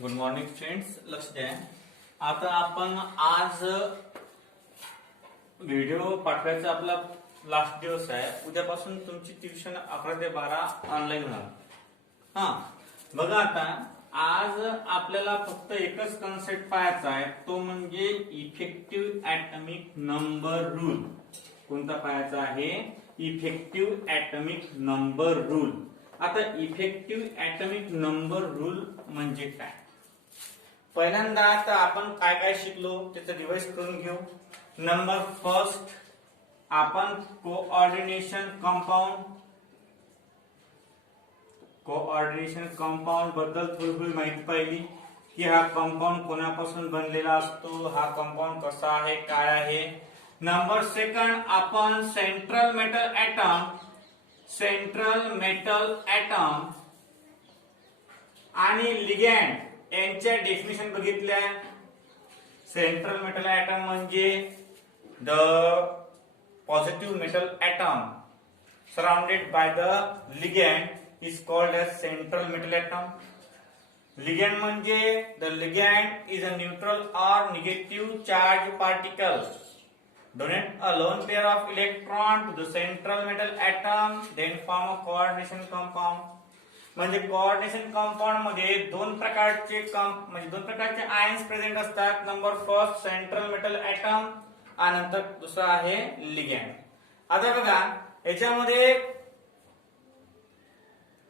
Good morning friends, लक्ष द्या. आता आपण आज व्हिडिओ पाठवायचा आपला लास्ट दिवस आहे. उद्यापासून तुमची ट्युशन 11 ते 12 ऑनलाईन होणार. हा बघा, आता आज आपल्याला फक्त एकच कन्सेप्ट पाहायचा आहे, तो म्हणजे इफेक्टिव्ह ऍटॉमिक नंबर रूल. कोणता पाहायचा आहे? Effective atomic number rule. आता इफेक्टिव्ह ऍटॉमिक नंबर रूल म्हणजे काय? पहिल्यांदा आता आपण काय काय शिकलो त्याचं रिवाइज करून घेऊ. नंबर फर्स्ट, आपण कोऑर्डिनेशन कंपाऊंड बद्दल थोडी माहिती पाहिली की हा कंपाऊंड कोणापासून बनलेला असतो, हा कंपाऊंड कसा आहे, काय आहे. नंबर सेकंड, आपण सेंट्रल मेटल ऍटम आणि लिगॅंड यांच्या डेफिनेशन बघितल्या. सेंट्रल मेटल ऍटम म्हणजे the positive metal atom surrounded by the ligand is called as central metal atom. Ligand म्हणजे the ligand is a neutral or negative charge particle donate a lone pair of electron to the central metal atom, then form a coordination compound. म्हणजे coordination compound मध्ये दोन प्रकारचे ions present असतात. Number first central metal atom आणि नंतर दुसरा आहे ligand. आता बघा, याच्यामध्ये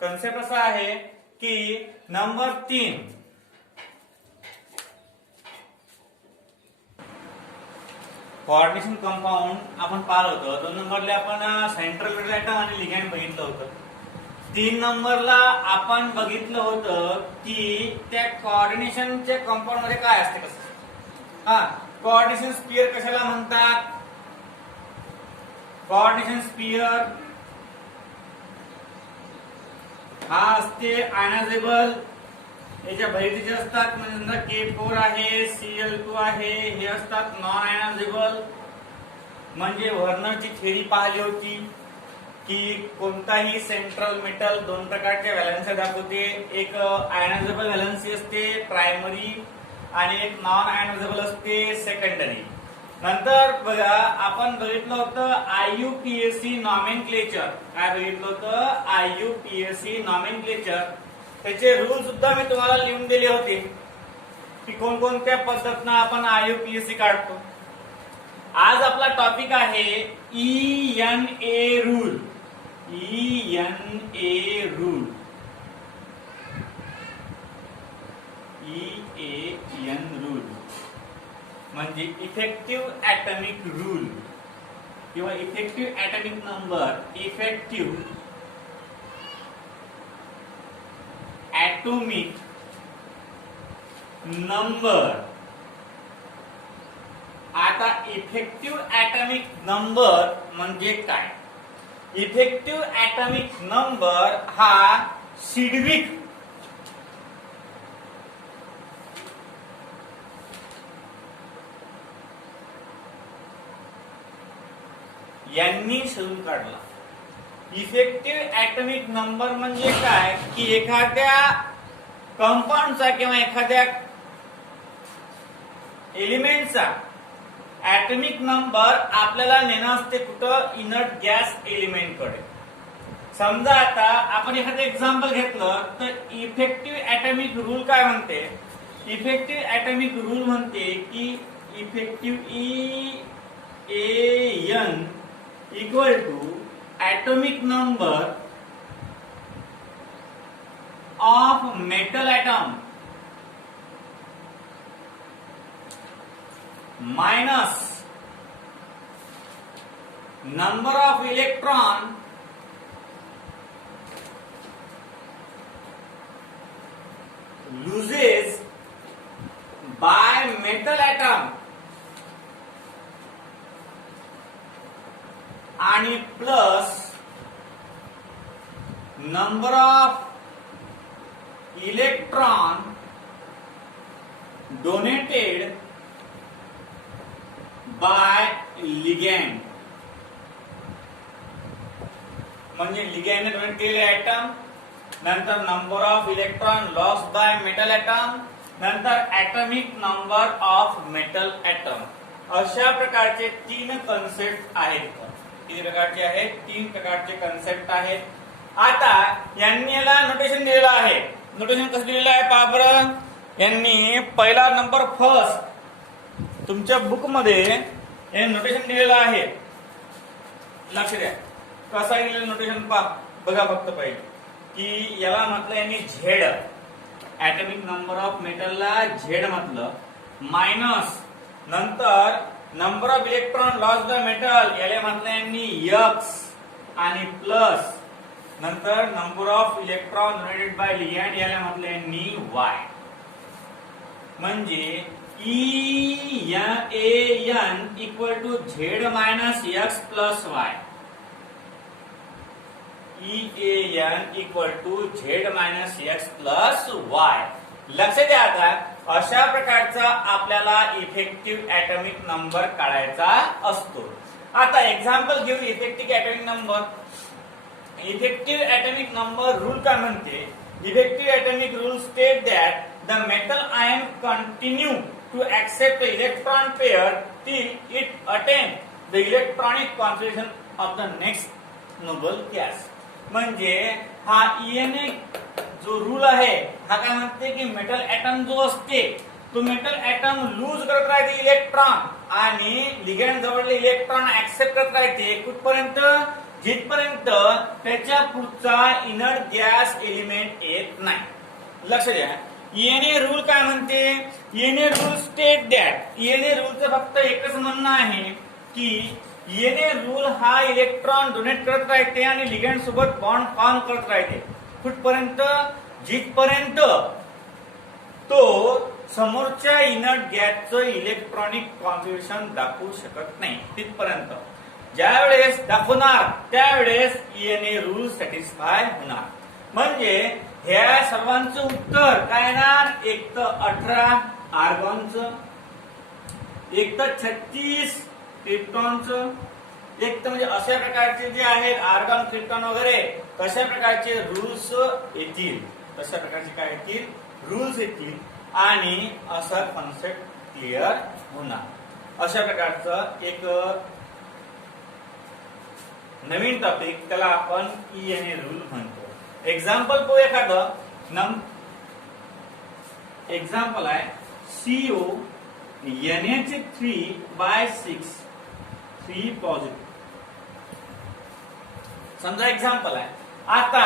कन्सेप्ट असा आहे की नंबर 3 कोऑर्डिनेशन कंपाऊंड आपण पाहिलं होतं. 2 नंबरला आपण सेंट्रल मेटल ऍटम आणि लिगॅंड बघितलं होतं. 3 नंबरला आपण बघितलं होतं की त्या कोऑर्डिनेशनच्या कंपाऊंड मध्ये काय असते, कसं. कोऑर्डिनेशन स्पियर कशाला म्हणतात? कोऑर्डिनेशन स्पियर हा असते आयनायझेबल. याच्या भैतीचे असतात, म्हणजे K4 आहे, Cl2 आहे, हे असतात नॉन आयनायझेबल. म्हणजे व्हर्नरची थेरी पाहिली होती की कोणताही सेंट्रल मेटल दोन प्रकारच्या व्हॅलन्सी दाखवते. एक आयनायझेबल व्हॅलन्सी असते प्रायमरी आणि एक नॉन आयनायझेबल असते सेकंडरी. नंतर बघा, आपण बघितलं होतं IUPAC नॉमेनक्लेचर. काय बघितलं होतं? IUPAC nomenclature. त्याचे रूल सुद्धा मी तुम्हाला लिहून दिले होते की कोणकोणत्या पद्धतीने आपण IUPAC काढतो. आज आपला टॉपिक आहे ENA rule. ENA rule. EAN rule म्हणजे इफेक्टिव्ह ऍटॉमिक रूल किंवा effective atomic number. Effective atomic number. आता इफेक्टिव्ह ऍटॉमिक नंबर म्हणजे काय? इफेक्टिव्ह ऍटॉमिक नंबर हा सिडविक यांनी शोधून काढला. इफेक्टिव्ह ऍटॉमिक नंबर म्हणजे काय की एखाद्या कंपाऊंडचा किंवा एखाद्या एलिमेंटचा ऍटॉमिक नंबर आपल्याला नेणं असते कुठं? इनर्ट गॅस एलिमेंट कडे. समजा आता आपण एखादं एक्झाम्पल घेतलं तर इफेक्टिव्ह ऍटॉमिक रूल काय म्हणते? इफेक्टिव्ह ऍटॉमिक रूल म्हणते की effective EAN equal to atomic number of metal atom minus number of electron loses by metal atom आणि plus number of electron donated by ligand. म्हणजे लिगॅंडने donate केलेले atom, नंतर number of electron loss by metal atom नंतर atomic number of metal atom. अशा प्रकारचे 3 concept आहेत. किती प्रकारचे आहेत? 3 प्रकारचे कन्सेप्ट आहेत. आता यांनी याला नोटेशन दिलेलं आहे. नोटेशन कसं दिलेलं आहे पहा बरं. यांनी पहिला नंबर फर्स्ट तुमच्या बुक मध्ये हे नोटेशन दिलेलं आहे. लक्ष द्या कसं आहे दिलेलं नोटेशन पहा बघा फक्त पहिले की याला म्हटलं यांनी झेड. ऍटॉमिक नंबर ऑफ मेटलला झेड म्हटलं. मायनस नंतर number of electron loss the metal याला म्हटलं यांनी एक्स आणि प्लस नंतर number of electron donated by ligand याला म्हटलं यांनी वाय. म्हणजे EAN equal to Z minus X plus Y. EAN equal to Z minus X plus Y. लक्ष द्या आता अशा प्रकारचा आपल्याला इफेक्टिव्ह ऍटॉमिक नंबर काढायचा असतो. आता एक्झाम्पल घेऊ effective atomic number. Effective atomic number rule काय म्हणते? Effective atomic rule state that the metal ion continue to accept the electron pair till it attain the electronic configuration of the next noble gas. म्हणजे हा ENA जो rule आहे हा काय म्हणते की मेटल ऍटम जो असते तो मेटल ऍटम लूज करत राहते इलेक्ट्रॉन आणि लिगॅंड जवळले इलेक्ट्रॉन ऍक्सेप्ट करत राहते कुठपर्यंत जिथपर्यंत त्याच्या पुढचा इनर्ट गॅस एलिमेंट येत नाही. लक्ष द्या ENA रूल काय म्हणते? ENA rule state that ENA रूलचं फक्त एकच म्हणणं आहे की ENA रूल हा इलेक्ट्रॉन डोनेट करत राहते आणि लिगॅंड सोबत बॉन्ड फॉर्म करत राहते कुठपर्यंत जिथपर्यंत तो समोरच्या इनर्ट गॅसचं इलेक्ट्रॉनिक कॉन्फिगरेशन दाखवू शकत नाही तिथपर्यंत. ज्यावेळेस दाखवणार त्यावेळेस ENA रूल सॅटिस्फाय होणार. म्हणजे ह्या सर्वांचं उत्तर काय येणार? एक तर 18 आर्गॉनचं, एक तर 36 क्रिप्टॉनचं, एक तर म्हणजे अशा प्रकारचे जे आहेत आर्गॉन क्रिप्टॉन वगैरे तशा प्रकारचे रूल्स येतील. तशा प्रकारचे काय येतील? रूल्स येतील आणि असा कॉन्सेप्ट क्लिअर होणार. अशा प्रकारचं एक नवीन टॉपिक त्याला आपण ENA रूल म्हणतो. एक्झाम्पल पाहू एखादं. एक्झाम्पल आहे CO NH3/6 3 पॉझिटिव्ह. समजा एक्झाम्पल आहे. आता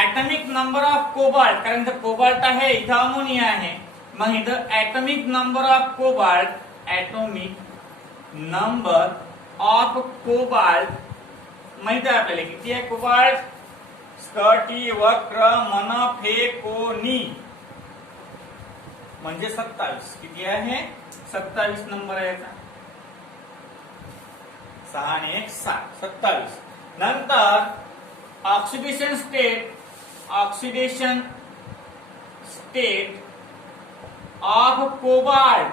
ऍटॉमिक नंबर ऑफ कोबाल्ट कारण इथं कोबाल्ट आहे इथं अमोनिया आहे मग इथं atomic number of cobalt atomic number of cobalt माहिती आहे आपल्याला किती आहे कोबाल्ट? स्कटी वक्र मन फेकोनी म्हणजे 27. किती आहे? 27 नंबर आहे याचा. 6 आणि 1 7 27. नंतर ऑक्सिडेशन स्टेट ऑफ कोबाल्ट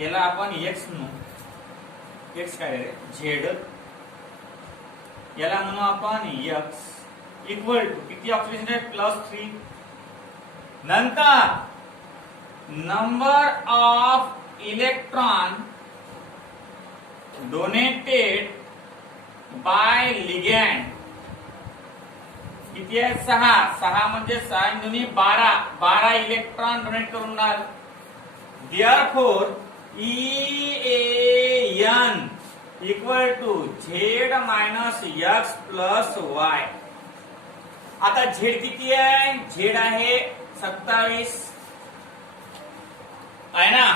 याला आपण X म्हणू. X काय रे? झेड. याला म्हणू आपण X इक्वल टू किती ऑक्सिडेशन आहे? +3. नंतर number of electron donated by ligand किती आहे? 6 म्हणजे 6 दोन्ही 12 इलेक्ट्रॉन डोनेट करणार. Therefore EAN equal to Z minus X plus Y. आता झेड किती आहे? झेड आहे 27 आहे ना.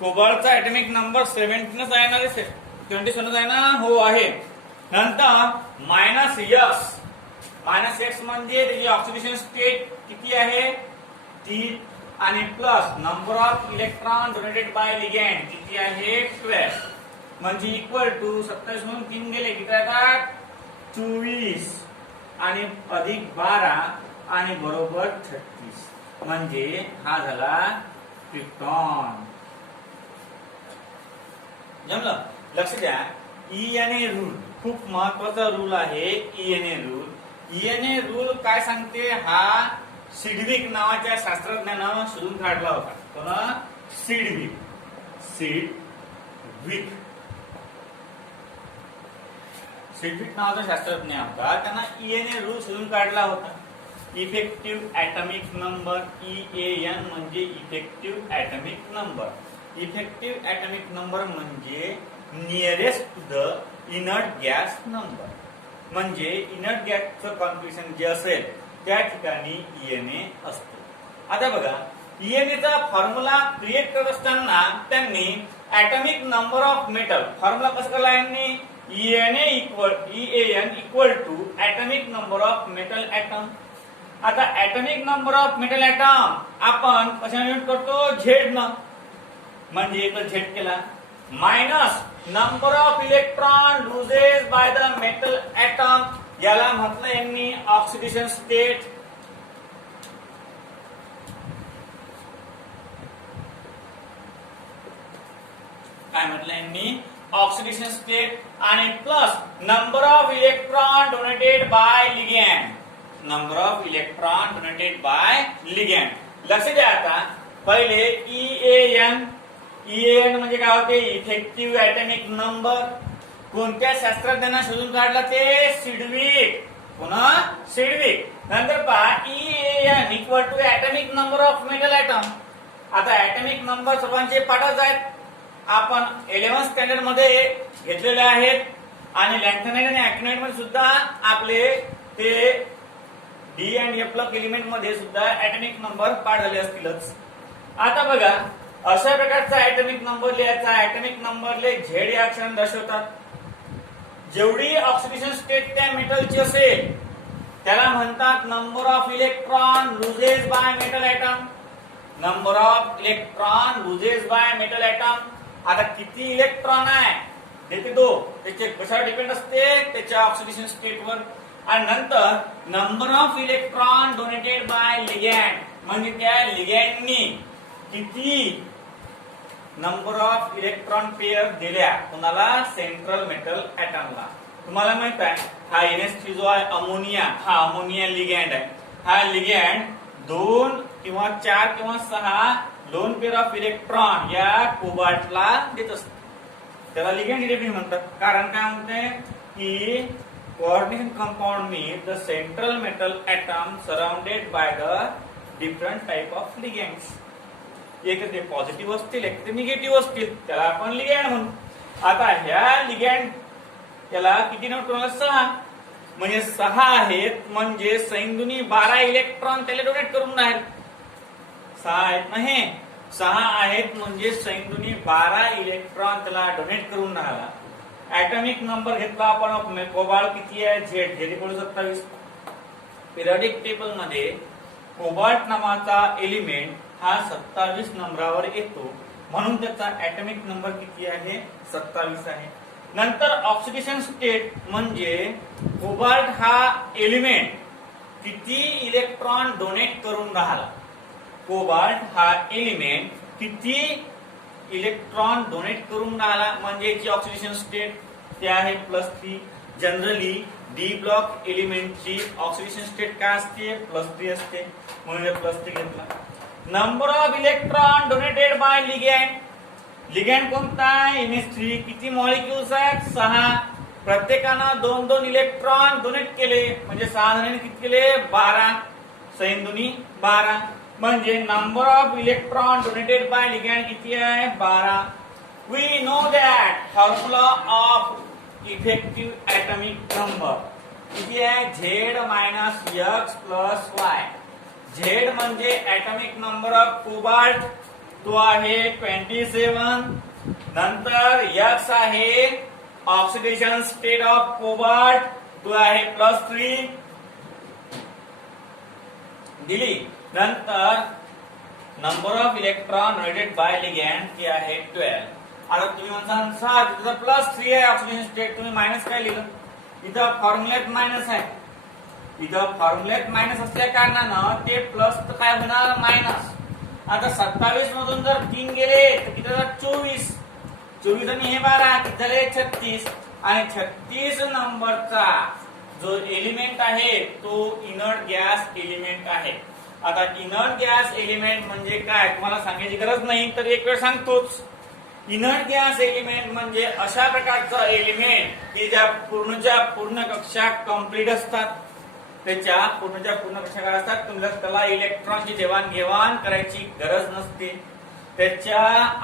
कोबाल्टचा ऍटॉमिक नंबर 17 आहे ना? 27 आहे ना? हो आहे. नंतर मायनस एक्स म्हणजे त्याची ऑक्सिडेशन स्टेट किती आहे? 3 आणि plus number of electron donated by ligand किती आहे? 12 म्हणजे इक्वल टू 27 म्हणून 3 गेले किती येतात? 24 आणि अधिक 12 आणि बरोबर 36 म्हणजे हा झाला क्रिप्टॉन. जमलं? लक्ष द्या ENA रूल खूप महत्वाचा रूल आहे. ENA रूल काय सांगते? हा सिडविक नावाच्या शास्त्रज्ञानं शोधून काढला होता. कोण? सिडविक. सिडविक नावाचा शास्त्रज्ञ होता. त्यांना ईएनए रूल शोधून काढला होता. Effective atomic number. EAN म्हणजे effective atomic number. Effective atomic number म्हणजे nearest to the inert gas number. म्हणजे इनर्ट गॅसचं कॉन्फिगरेशन जे असेल त्या ठिकाणी ईएनए असतो. आता बघा, ईएनएचा फॉर्म्युला क्रिएट करत असताना त्यांनी atomic number of metal formula कसा केला यांनी? EAN equal to atomic number of metal atom. आता atomic number of metal atom आपण कशाने यूज करतो? झेड न. म्हणजे इथं झेड केला minus number of electron loses by the metal atom. याला म्हटलं यांनी ऑक्सिडेशन स्टेट. काय म्हटलं यांनी? Oxidation state. आणि plus number of electron donated by ligand. Number of electron donated by ligand. लक्ष द्या. आता पहिले EAN म्हणजे काय होते? Effective atomic number. कोणत्या शास्त्रज्ञांना शोधून काढला? ते सिडविक. पुन्हा सिडविक. नंतर पहा EAN equal to atomic number of metal atom. आता ऍटॉमिक नंबर सर्वांचे पाठच आहेत. आपण 11th स्टँडर्ड मध्ये घेतलेले आहेत. आणि लॅन्थेनाइट आणि अॅक्टिनाइट मध्ये सुद्धा आपले ते D and F block element मध्ये सुद्धा ऍटॉमिक नंबर पाठ झाले असतीलच. आता बघा, अशा प्रकारचा ऍटॉमिक नंबर लिहायचा. ऍटॉमिक नंबरले झेड या अक्षराने दर्शवतात. जेवढी ऑक्सिडेशन स्टेट त्या मेटलची असेल त्याला म्हणतात number of electron loses bye metal atom. Number of electron loses bye metal atom. आता किती इलेक्ट्रॉन आहे ते 2. त्याचे कशावर डिपेंड असते? त्याच्या ऑक्सिडेशन स्टेटवर. आणि नंतर number of electron donated by ligand. म्हणजे त्या लिगॅंडनी किती नंबर ऑफ इलेक्ट्रॉन पेयर दिल्या कुणाला? सेंट्रल मेटल ऍटमला. तुम्हाला माहित आहे हा NH3 जो आहे अमोनिया, हा अमोनिया लिगॅंड आहे. हा लिगॅंड 2 किंवा 4 किंवा 6 लोन पेयर ऑफ इलेक्ट्रॉन या कोबाल्टला देत असते. त्याला लिगॅंड डिरेक्टली म्हणतात. कारण काय म्हणते की coordination compound means the central metal atom surrounded by the different type of ligands. एक ते पॉझिटिव्ह असतील, एक ते निगेटिव्ह असतील, त्याला आपण लिगॅंड म्हणू. आता ह्या लिगॅंड त्याला किती नोट करू? 6. म्हणजे 6 आहेत. म्हणजे सैंदुनी 12 इलेक्ट्रॉन त्याला डोनेट करून राहील. 6 आहेत ना हे? 6 आहेत म्हणजे सैंदुनी 12 इलेक्ट्रॉन त्याला डोनेट करून राहिला. ऍटॉमिक नंबर घेतला आपण. कोबाल्ट किती आहे? झेड. झेड 27. पिरियडिक टेबल मध्ये कोबाल्ट नावाचा एलिमेंट हा 27 नंबरावर येतो. म्हणून त्याचा ऍटॉमिक नंबर किती आहे? 27 आहे. नंतर ऑक्सिडेशन स्टेट म्हणजे कोबाल्ट हा एलिमेंट किती इलेक्ट्रॉन डोनेट करून राहिला. कोबाल्ट हा एलिमेंट किती इलेक्ट्रॉन डोनेट करून राहिला म्हणजे याची ऑक्सिडेशन स्टेट ते आहे +3. जनरली डी ब्लॉक एलिमेंटची ऑक्सिडेशन स्टेट काय असते? +3 असते. म्हणून +3 घेतला. Number of electron donated by ligand. Ligand कोणता आहे? NH3. किती मॉलिक्युल्स आहेत? 6. प्रत्येकानं 2-2 इलेक्ट्रॉन डोनेट केले. म्हणजे 6 जणांनी किती केले? 12. सैंदुनी 12. म्हणजे number of electron donated by ligand किती आहे? 12. We know that formula of effective atomic number किती आहे? Z - X + Y. झेड म्हणजे ऍटॉमिक नंबर ऑफ कोबाल्ट, तो आहे 27. नंतर X आहे ऑक्सिडेशन स्टेट ऑफ कोबाल्ट, तो आहे +3 दिली. नंतर number of electron donated by ligand ती आहे 12. आता तुम्ही म्हणता सर तिथं +3 आहे ऑक्सिडेशन स्टेट, तुम्ही मायनस काय लिहिलं? इथं फॉर्म्युल्यात मायनस आहे. इथं फॉर्म्युल्यात मायनस असल्या कारणानं ते प्लस तर काय होणार? मायनस. आता 27 मधून जर 3 गेले तर किती झालं? 24. 24 आणि हे 12 किती झाले? 36. आणि 36 नंबरचा जो एलिमेंट आहे तो इनर्ट गॅस एलिमेंट आहे. आता इनर्ट गॅस एलिमेंट म्हणजे काय तुम्हाला सांगायची गरज नाही, तर एक वेळ सांगतोच. इनर्ट गॅस एलिमेंट म्हणजे अशा प्रकारचा एलिमेंट की ज्या पूर्णच्या पूर्ण कक्षा कंप्लीट असतात. त्याच्या पूर्णच्या पूर्ण कक्षा काय असतात, तुम्हाला त्याला इलेक्ट्रॉनची देवाणघेवाण करायची गरज नसते. त्याच्या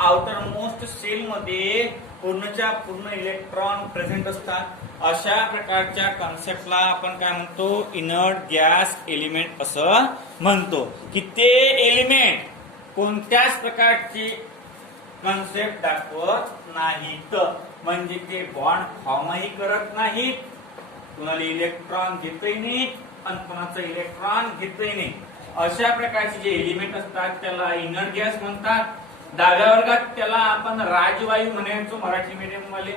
आउटर मोस्ट सेल मध्ये पूर्णच्या पूर्ण इलेक्ट्रॉन प्रेझेंट असतात. अशा प्रकारच्या कॉन्सेप्टला आपण काय म्हणतो, इनर्ट गॅस एलिमेंट असं म्हणतो. की ते एलिमेंट कोणत्याच प्रकारची कॉन्सेप्ट दाखवत नाहीत, म्हणजे ते बॉन्ड फॉर्मही करत नाहीत, कुणाला इलेक्ट्रॉन घेतही नाही आणि कुणाचं इलेक्ट्रॉन घेतही नाही. अशा प्रकारचे जे एलिमेंट असतात त्याला इनर्ट गॅस म्हणतात. 10व्या वर्गात त्याला आपण राजवायू म्हणायचो मराठी मीडियम वाले,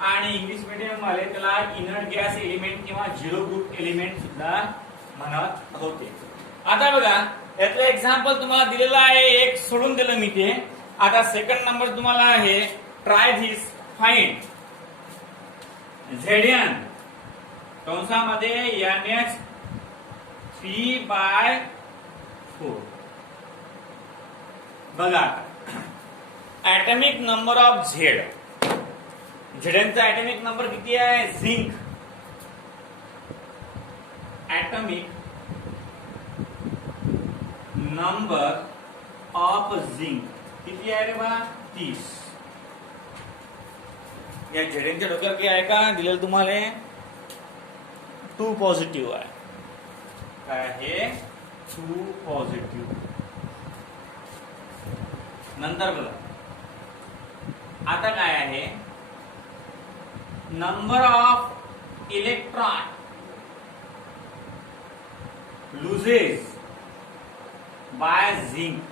आणि इंग्लिश मीडियम वाले त्याला इनर्ट गॅस एलिमेंट किंवा झिरो ग्रुप एलिमेंट सुद्धा म्हणत होते. आता बघा यातलं एक्झाम्पल तुम्हाला दिलेलं आहे, एक सोडून दिलं मी ते. आता सेकंड नंबर तुम्हाला आहे, ट्राय धिस, फाइंड Zn कंसामध्ये NH3/4. बघा ऍटॉमिक नंबर ऑफ झेड, झेडचा ऍटॉमिक नंबर किती आहे, zinc atomic number of zinc किती आहे रे बा, 30. या झेडच्या डोक्यावर काय आहे का दिलेलं तुम्हाला, 2 पॉझिटिव्ह आहे. काय आहे, 2 पॉझिटिव्ह. नंतर बघा आता काय आहे, number of electron loses by zinc.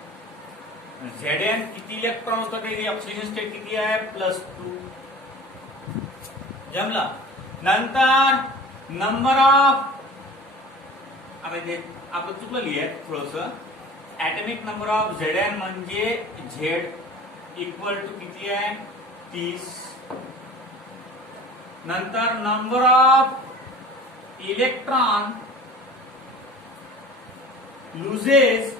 Zn किती इलेक्ट्रॉन होतं, ते ऑक्सिजन स्टेट किती आहे, +2. जमला. नंतर नंबर ऑफ, आपण चुकलं लिहित थोडस, ऍटॉमिक नंबर ऑफ Zn म्हणजे Z इक्वल टू किती आहे, 30. नंतर number of electron loses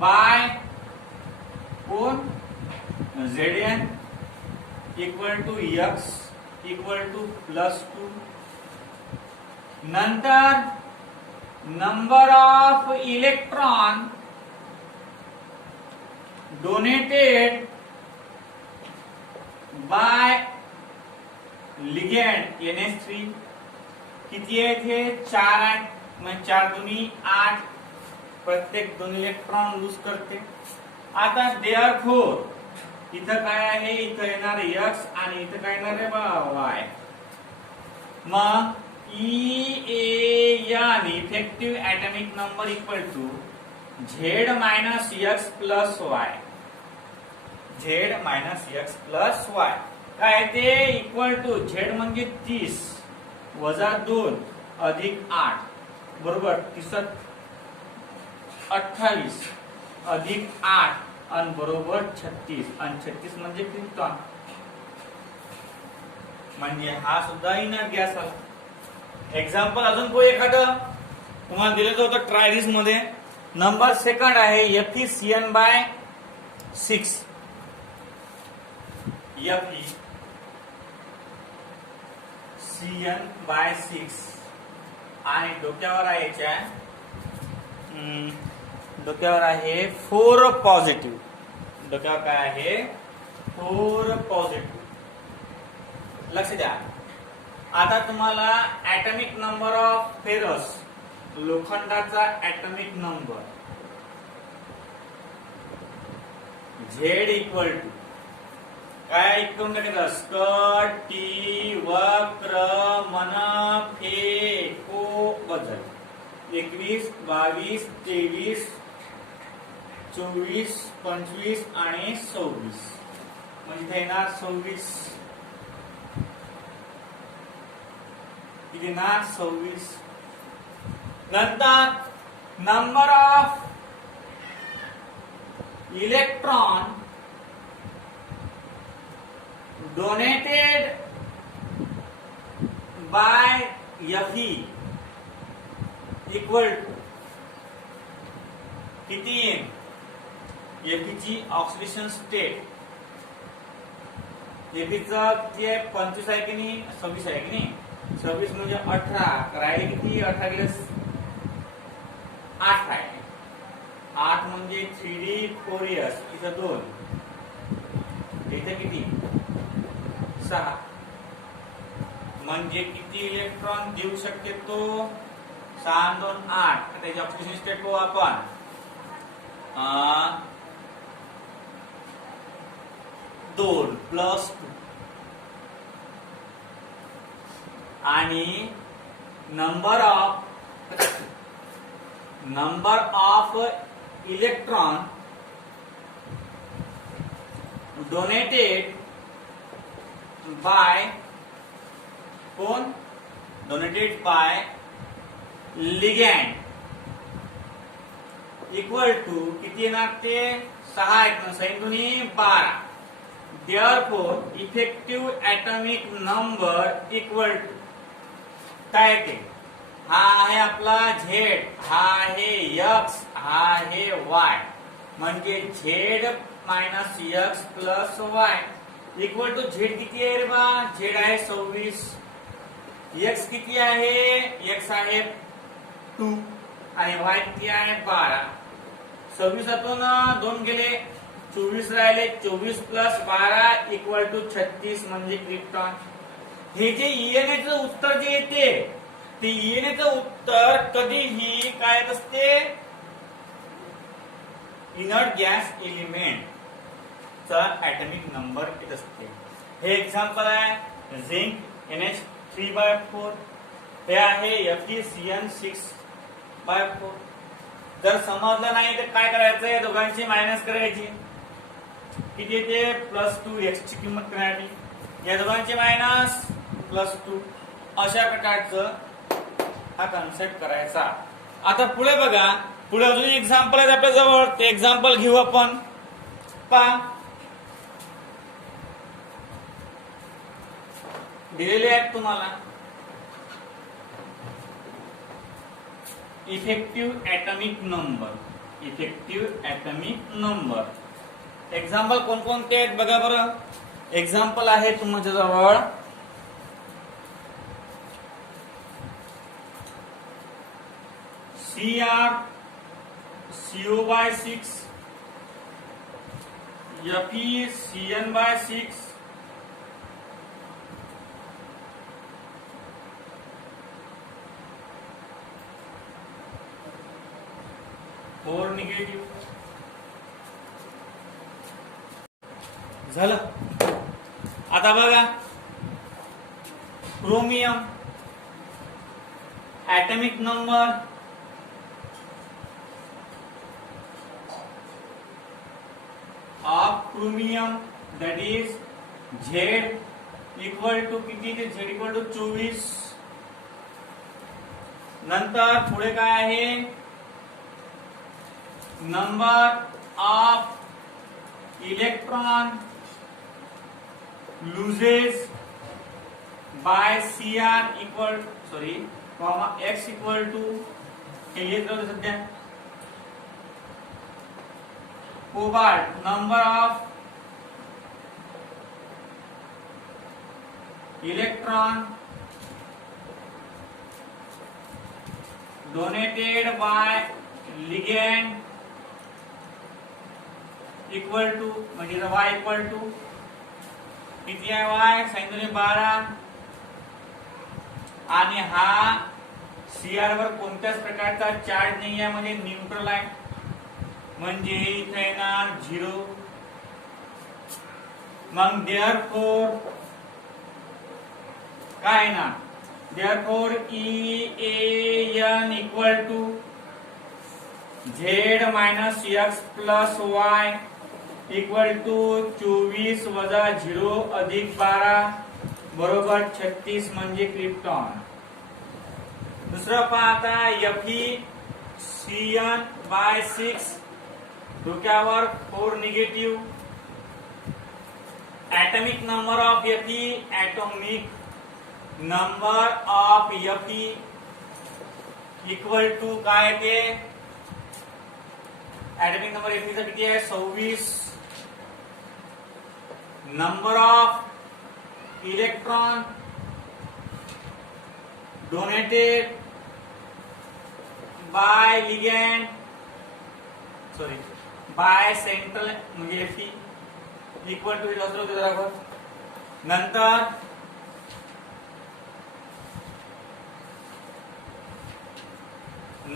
by कोण, Zn equal to X equal to +2. नंतर number of electron donated by ligand NH3 किती आहे, ते 4 आहे, म्हणजे 4 दुनी 8, प्रत्येक 2 इलेक्ट्रॉन लूज करते. आता देअरफोर इथं काय आहे, इथं येणार X आणि इथं काय येणार आहे Y. मग EAN effective atomic number equal to Z minus X plus Y. Z minus X plus Y काय ते इक्वल टू Z म्हणजे 30 वजा 2 अधिक 8 बरोबर 28 अधिक 8 आणि बरोबर 36 आणि 36 म्हणजे क्रिप्टॉन. म्हणजे हा सुद्धा इनर्ट गॅस आला. एक्झाम्पल अजून कोण एखादं तुम्हाला दिलं होतं ट्रायरिस मध्ये. नंबर सेकंड आहे FeCN/6. FeCN/6 आणि डोक्यावर आहे याच्या, डोक्यावर आहे 4 पॉझिटिव्ह. डोक्यावर काय आहे, 4 पॉझिटिव्ह. लक्ष द्या. आता तुम्हाला ऍटॉमिक नंबर ऑफ फेरस, लोखंडाचा atomic number Z equal to काय इकडून टाकायचं, स्कट टी वक्र मन फे को बदल 21 22 23 24 25 आणि 26 म्हणजे इथे येणार 26. इथे येणार 26. नंतर number of electron donated by Fe equal to किती एन एफईची ऑक्सिडेशन स्टेट एफईचा किती आहे 25 आहे की नाही 26 आहे की नाही 26 म्हणजे 18 राहिले किती 18 गेले 8 आहे 8 म्हणजे 3d 4s इथं 2 इथे किती 6 म्हणजे किती इलेक्ट्रॉन देऊ शकते तो 6 2 8 त्याची ऑक्सिडेशन स्टेट पाहू आपण 2 + 2 आणि number of electron donated by कोण donated by ligand equal to किती येणार ते 6 आहेत 6 दुनी 12 therefore effective atomic number equal to काय ते हा आहे आपला झेड हा आहे एक्स हा आहे वाय म्हणजे Z minus X plus Y equal to Z किती आहे रे बा झेड आहे 26 एक्स किती आहे एक्स आहे 2 आणि वाय किती आहे 12 26 2 गेले 24 राहिले 24 + 12 इक्वल टू 36 म्हणजे क्रिप्टॉन हे जे ईएनएचं उत्तर जे येते ते ईएनएचं उत्तर कधीही काय असते इनर्ट गॅस एलिमेंट चा ऍटॉमिक नंबर येत असते हे एक्झाम्पल आहे झिंक NH3/4 हे आहे FeCN6/4 जर समजलं नाही तर काय करायचंय दोघांची मायनस करायची किती येते +2 x ची किंमत काढायची या दोघांची मायनस +2 अशा प्रकारचं हा कन्सेप्ट करायचा आता पुढे बघा पुढे अजून एक्झाम्पल आहे आपल्या जवळ ते एक्झाम्पल घेऊ आपण पहा दिलेले आहेत तुम्हाला इफेक्टिव्ह ऍटॉमिक नंबर एक्झाम्पल कोणकोणते आहेत बघा बरं एक्झाम्पल आहे तुमच्या जवळ Cr CO/6 Fe Cn/6 4 negative झालं आता बघा chromium atomic number of chromium that is Z equal to किती ते झेड इक्वल टू 24 नंतर पुढे काय आहे number of electron loses by Cr equal x equal to हे येत होतं सध्या cobalt number of electron donated by ligand equal to म्हणजे y इक्वल टू किती आहे y सांगितले 12 आणि हा Cr वर कोणत्याच प्रकारचा चार्ज नाही आहे म्हणजे न्यूट्रल आहे म्हणजे इथे येणार 0 मग देअरफॉर काय ना therefore EAN equal to Z minus x plus y equal to 24 वजा 0 अधिक 12 बरोबर 36 म्हणजे क्रिप्टॉन दुसरं पाहता FeCN/6 डोक्यावर 4 negative atomic number of Fe equal to काय ते ऍटॉमिक नंबर Fe चा किती आहे 26. Number of electron donated by ligand sorry by central म्हणजे Fe इक्वल टू दुसरं ते दाखव. नंतर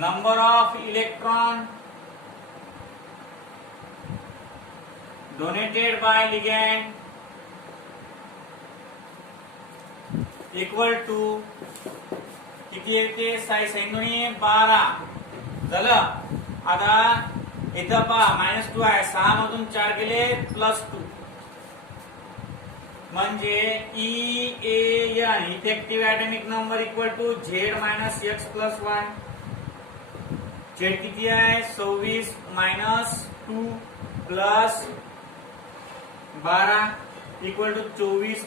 number of electron donated by ligand equal to किती येते 12 झालं. आता इथं पहा -2 आहे 6 मधून 4 गेले +2 म्हणजे EAN effective atomic number equal to Z - X + 1. Z किती आहे 26 - 2 + 12 इक्वल टू 24 +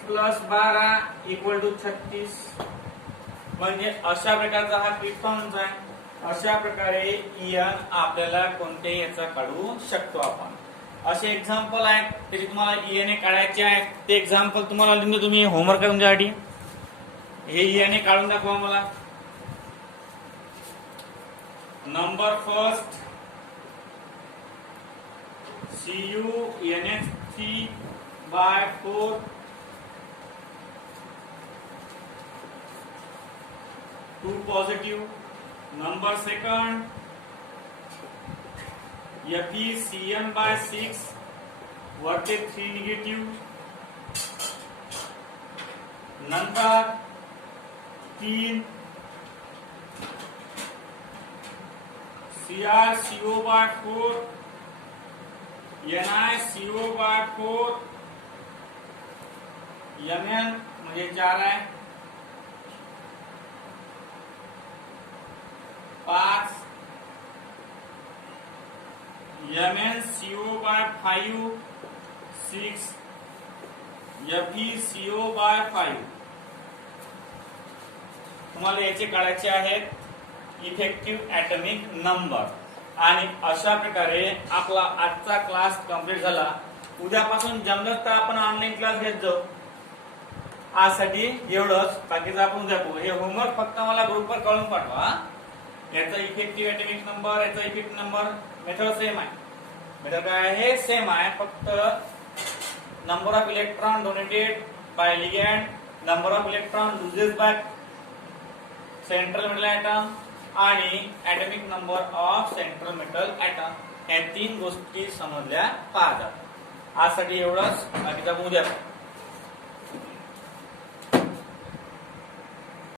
12 इक्वल टू 36. म्हणजे अशा प्रकारचा हा क्विक फॉर्म्स आहे. अशा प्रकारे इयन आपल्याला कोणते याचा काढू शकतो आपण. असे एक्झाम्पल आहेत त्याचे तुम्हाला इएनए काढायचे आहेत. ते एक्झाम्पल तुम्हाला लिहून तुम्ही होमवर्क आहे तुमच्यासाठी. हे इएनए काढून दाखवा मला. Number first CuNH3/4 2 positive. Number second FeCN/6 वर्ते 3 negative. नंतर 3 CrCO/4 NiCO/4 Mn म्हणजे 4 आहे. 5 MnCO/5 6 FeCO/5. तुम्हाला याचे काढायचे आहेत इफेक्टिव्ह ऍटॉमिक नंबर. आणि अशा प्रकारे आपला आजचा क्लास कंप्लीट झाला. उद्यापासून जमलं तर आपण ऑनलाईन क्लास घेत जाऊ. आजसाठी एवढंच. बाकीचं आपण उद्या बघू. हे होमवर्क फक्त मला ग्रुपवर कळून पाठवा. याचा इफेक्टिव्ह ऍटॉमिक नंबर याचा इफेक्टिव्ह नंबर मेथड सेम आहे. मेथड काय आहे सेम आहे. फक्त number of electron donated by ligand number of electron loses by central metal atom आणि atomic number of central metal atom या 3 गोष्टी समजल्या पाहिजेत. आजसाठी एवढंच. बाकीचा उद्या